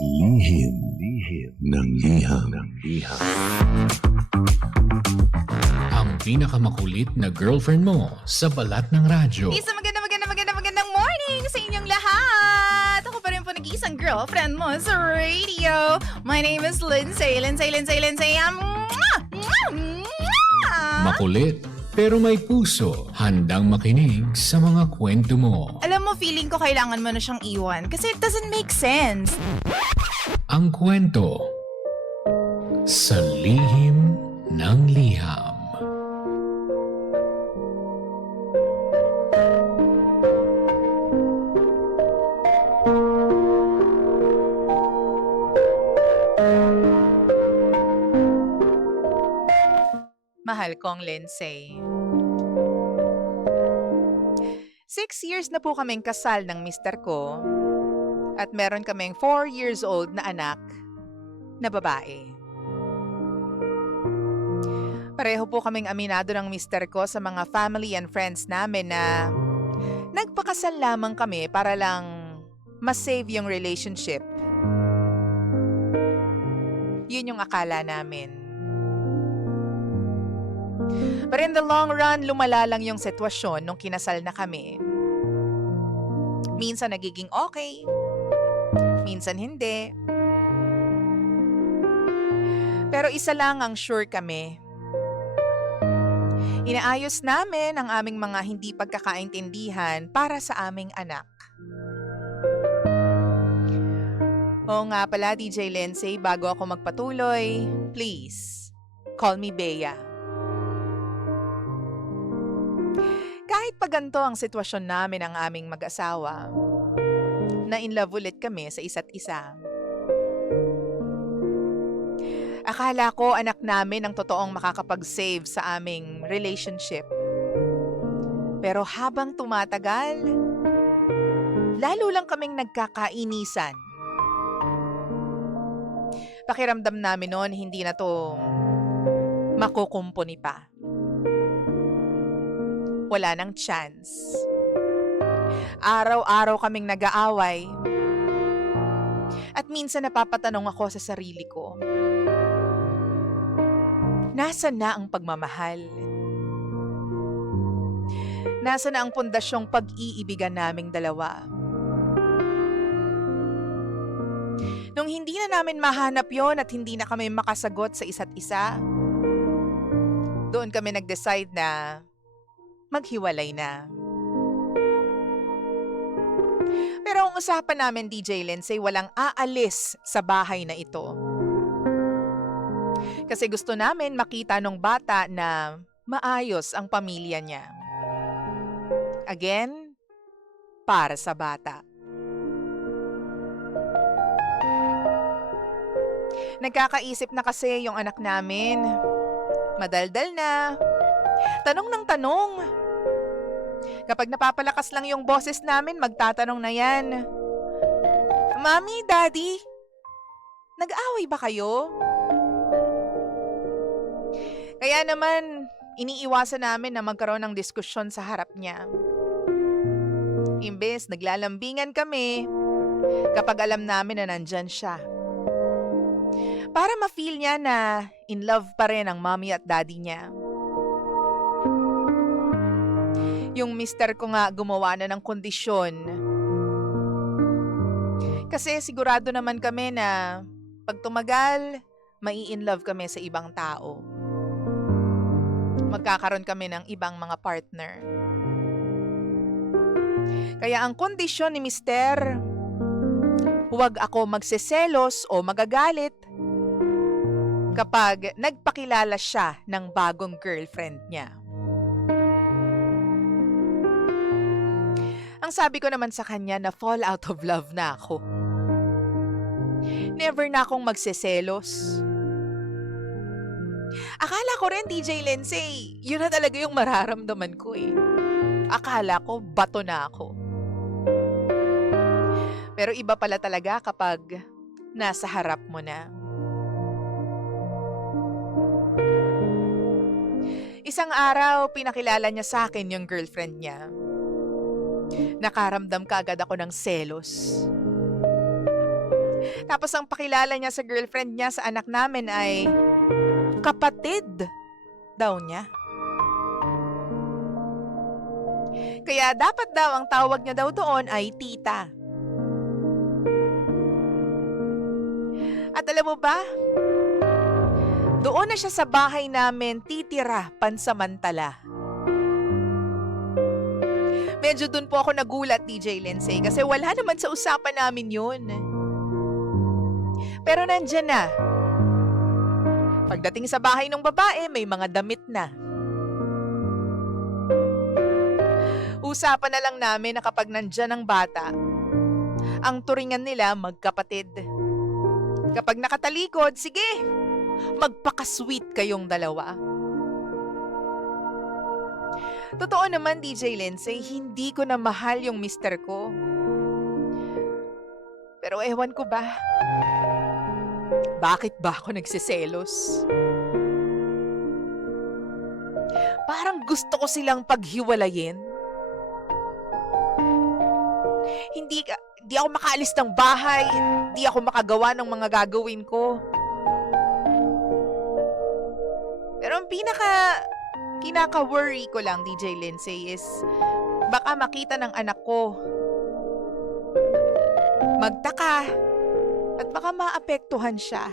Lihim ng liham. Ang pinakamakulit na girlfriend mo sa balat ng radyo. Isang magandang morning sa inyong lahat! Ako pa rin po nag-iisang girlfriend mo sa radio. My name is Lindsay. Makulit pero may puso, handang makinig sa mga kwento mo. Alam mo, feeling ko kailangan mo na siyang iwan kasi it doesn't make sense. Ang kwento sa lihim ng liham. Mahal kong Lindsay. 6 years na po kaming kasal ng mister ko at meron kaming 4 years old na anak na babae. Pareho po kaming aminado ng mister ko sa mga family and friends namin na nagpakasal lamang kami para lang ma-save yung relationship. Yun yung akala namin. But in the long run, lumala lang yung sitwasyon nung kinasal na kami. Minsan nagiging okay, minsan hindi. Pero isa lang ang sure kami. Inaayos namin ang aming mga hindi pagkakaintindihan para sa aming anak. Oo nga pala, DJ Lindsay, bago ako magpatuloy, please, call me Bea. Kahit pa ganito ang sitwasyon namin ng aming mag-asawa, na in love ulit kami sa isa't isa. Akala ko anak namin ang totoong makakapag-save sa aming relationship. Pero habang tumatagal, lalo lang kaming nagkakainisan. Pakiramdam namin noon hindi na to makukumpuni pa. Wala nang chance. Araw-araw kaming nag-aaway. At minsan napapatanong ako sa sarili ko, nasaan na ang pagmamahal? Nasaan na ang pundasyong pag-iibigan naming dalawa? Nung hindi na namin mahanap yon at hindi na kami makasagot sa isa't isa, doon kami nag-decide na maghiwalay na. Pero ang usapan namin, DJ Lindsay, walang aalis sa bahay na ito. Kasi gusto namin makita nung bata na maayos ang pamilya niya. Again, para sa bata. Nagkakaisip na kasi yung anak namin. Madaldal na. Tanong ng tanong. Kapag napapalakas lang yung boses namin, magtatanong na yan. Mami, Daddy, nag-away ba kayo? Kaya naman, iniiwasan namin na magkaroon ng diskusyon sa harap niya. Imbes, naglalambingan kami kapag alam namin na nandyan siya. Para ma-feel niya na in love pa rin ang mommy at daddy niya. Yung mister ko nga gumawa na ng kondisyon. Kasi sigurado naman kami na pag tumagal, mai-in-love kami sa ibang tao. Magkakaroon kami ng ibang mga partner. Kaya ang kondisyon ni mister, huwag ako magseselos o magagalit kapag nagpakilala siya ng bagong girlfriend niya. Ang sabi ko naman sa kanya na fall out of love na ako. Never na akong magseselos. Akala ko rin, DJ Lindsay, yun na talaga yung mararamdaman ko eh. Akala ko, bato na ako. Pero iba pala talaga kapag nasa harap mo na. Isang araw, pinakilala niya sa akin yung girlfriend niya. Nakaramdam kaagad ako ng selos. Tapos ang pakilala niya sa girlfriend niya sa anak namin ay kapatid daw niya. Kaya dapat daw ang tawag niya daw doon ay tita. At alam mo ba, doon na siya sa bahay namin titira pansamantala. Medyo doon po ako nagulat, DJ Lindsay, kasi wala naman sa usapan namin yun. Pero nandyan na. Pagdating sa bahay ng babae, may mga damit na. Usapan na lang namin na kapag nandyan ang bata, ang turingan nila magkapatid. Kapag nakatalikod, sige, magpaka-sweet kayong dalawa. Totoo naman, DJ Lindsay, hindi ko na mahal yung mister ko. Pero ewan ko ba, bakit ba ako nagsiselos? Parang gusto ko silang paghiwalayin. Hindi ako makaalis ng bahay, hindi ako makagawa ng mga gagawin ko. Pero ang kinaka-worry ko lang, DJ Lindsay, is baka makita ng anak ko, magtaka, at baka maapektuhan siya.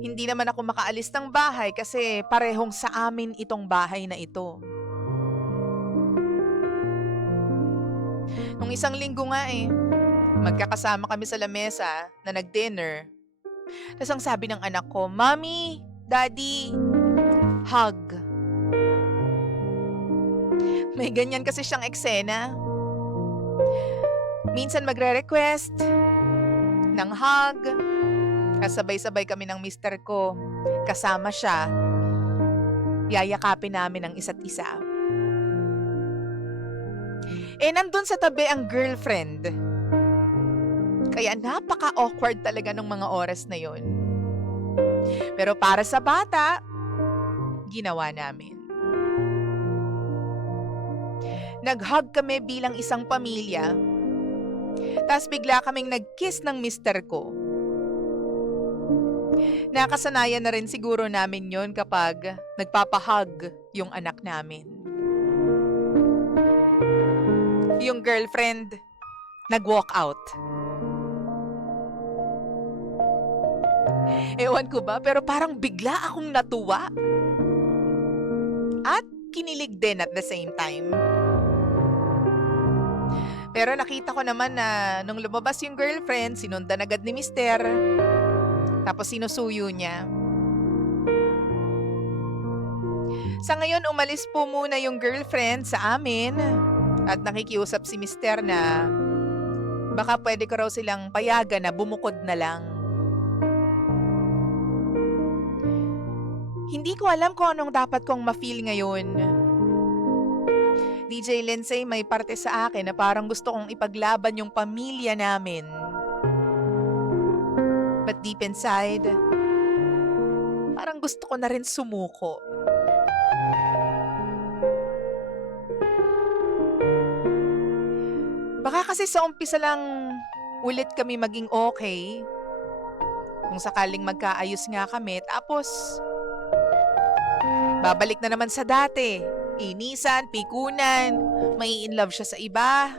Hindi naman ako makaalis ng bahay kasi parehong sa amin itong bahay na ito. Nung isang linggo nga magkakasama kami sa lamesa na nag-dinner. Tapos ang sabi ng anak ko, Mommy, Daddy, hug. May ganyan kasi siyang eksena. Minsan magre-request ng hug. Kasabay-sabay kami ng mister ko. Kasama siya. Yayakapin namin ang isa't isa. Nandun sa tabi ang girlfriend. Kaya napaka-awkward talaga ng mga oras na yon. Pero para sa bata, ginawa namin. Nag-hug kami bilang isang pamilya. Tapos bigla kaming nag-kiss ng mister ko. Nakasanayan na rin siguro namin yon kapag nagpapahug yung anak namin. Yung girlfriend, nag-walk out. Ewan ko ba, pero parang bigla akong natuwa. At kinilig din at the same time. Pero nakita ko naman na nung lumabas yung girlfriend, sinundan agad ni mister. Tapos sinusuyo niya. Sa ngayon, umalis po muna yung girlfriend sa amin. At nakikiusap si mister na baka pwede ko raw silang payagan na bumukod na lang. Hindi ko alam kung anong dapat kong ma-feel ngayon. DJ Lindsay, may parte sa akin na parang gusto kong ipaglaban yung pamilya namin. But deep inside, parang gusto ko na rin sumuko. Baka kasi sa umpisa lang ulit kami maging okay. Kung sakaling magkaayos nga kami, tapos babalik na naman sa dati. Inisan, pikunan, mai in love siya sa iba.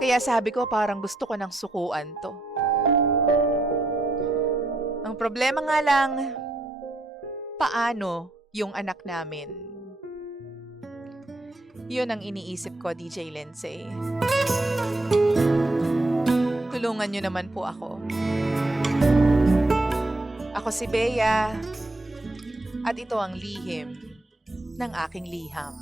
Kaya sabi ko parang gusto ko ng sukuan to. Ang problema nga lang, paano yung anak namin? Yun ang iniisip ko, DJ Lindsay. Tulungan niyo naman po ako. Ako si Bea, at ito ang lihim ng aking liham.